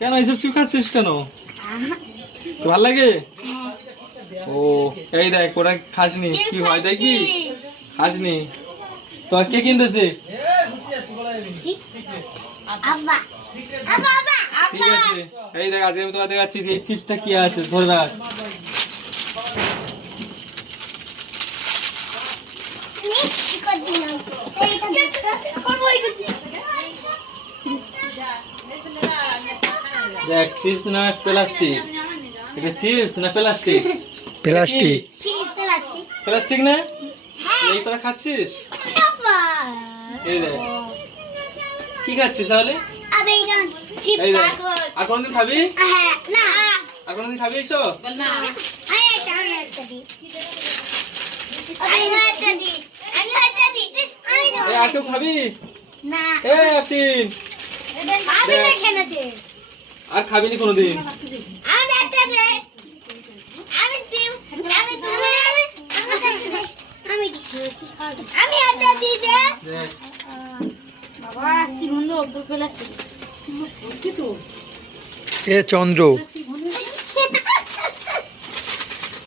কেন এইসব চিপ খাচ্ছিস কেন? ভাল লাগে? ও এই দেখ, ওরা খাসনি, কি হয় দেখি, খাসনি তো কে কিনতেছে? ঠিক আছে, এই দেখ আজকে আমি তোকে দেখাচ্ছি এই চিপসটা কি আছে, ধরে রাখ। দেখ চিপস না প্লাস্টিক, এটা চিপস না প্লাস্টিক? প্লাস্টিক। প্লাস্টিক না? এই তোরা খাচ্ছিস? এই দেখ কি খাচ্ছিস তাহলে? এই দেখ, আর কোনদিন খাবি? আর কোনদিন খাবি এসো? আর কেউ খাবি? আর খাবি নি কোনোদিন? এ চন্দ্র।